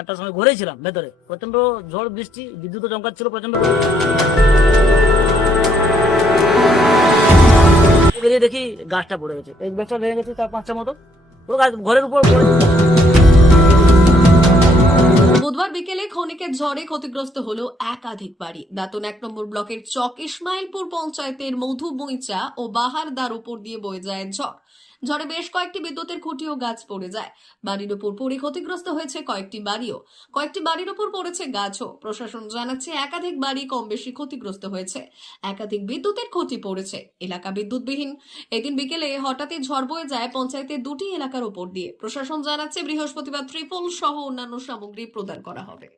চারটার সময় ঘুরেছিলাম ছিলাম ভেতরে। প্রচণ্ড ঝড়, বৃষ্টি, বিদ্যুৎ চমকাচ্ছিল প্রচণ্ড দেখি গাছটা পড়ে গেছে। এই গাছটা ভেঙে গেছে চার পাঁচটা মতো। পুরো গাছ ঘরের উপর পড়ে ক্ষণিকের ঝড়ে ক্ষতিগ্রস্ত হল একাধিক বাড়ি দাতন এক নম্বর ব্লকের চক ইসমাইলপুর পঞ্চায়েতের মধুবইচা ও বাহারদার উপর দিয়ে বয়ে যায় ঝড়। ঝড়ে বেশ কয়েকটি বিদ্যুতের খুঁটি ও গাছ পড়ে যায়। বাড়ির উপর পড়ে ক্ষতিগ্রস্ত হয়েছে কয়েকটি বাড়িও। কয়েকটি বাড়ির উপর পড়েছে গাছও। প্রশাসন জানাচ্ছে একাধিক বাড়ি কম বেশি ক্ষতিগ্রস্ত হয়েছে। একাধিক বিদ্যুতের ক্ষতি পড়েছে। এলাকা বিদ্যুৎবিহীন। এদিন বিকেলে হঠাৎই ঝড় বয়ে যায় পঞ্চায়েতের দুটি এলাকার উপর দিয়ে। প্রশাসন জানাচ্ছে বৃহস্পতিবার ত্রিপল সহ অন্যান্য সামগ্রী প্রদান করা হবে।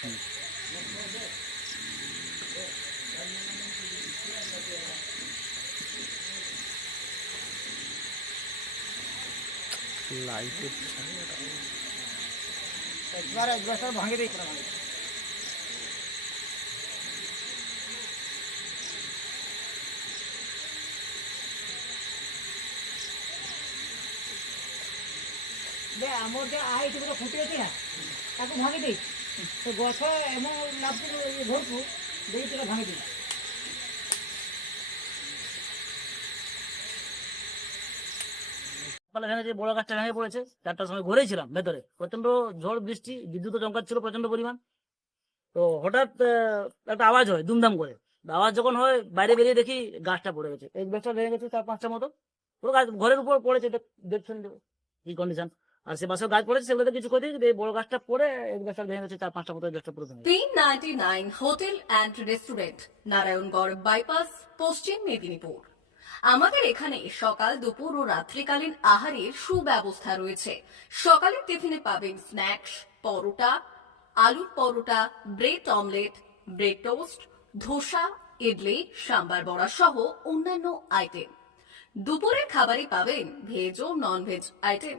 একবার এক গাছটা ভাঙে দিই। আমার যে আয় এটুকু ফুটে আছে না। তাকে ভাঙে দিই। বড় গাছটা ভেঙে পড়েছে, চারটার সময় ঘরেই ছিলাম ভেতরে। প্রচণ্ড ঝড়, বৃষ্টি, বিদ্যুৎ চমকাচ্ছিল প্রচণ্ড পরিমাণ। তো হঠাৎ একটা আওয়াজ হয়, দুমদাম করে। আওয়াজ যখন হয়, বাইরে বেরিয়ে দেখি গাছটা পড়ে গেছে। এই গাছটা ভেঙে গেছে চার পাঁচটা মতো। পুরো গাছ ঘরের উপর পড়েছে, দেখ- দেখছেন কি কন্ডিশন আর সে পাশে গাছ পড়েছে কিছু করে বড় গাছটা পড়ে গাছটা ভেঙে গেছে চার পাঁচটা মতো গাছটা ভেঙে তিন ninety nine hotel and restaurant, Narayangarh bypass, পশ্চিম মেদিনীপুর। আমাদের এখানে সকাল, দুপুর ও রাত্রিকালীন আহারের সুব্যবস্থা রয়েছে। সকালের টিফিনে পাবেন স্ন্যাক্স, পরোটা, আলুর paratha, bread omelette, bread toast, dosa, idli, sambar vada সহ অন্যান্য আইটেম। দুপুরের খাবারই পাবেন ভেজ ও নন ভেজ আইটেম।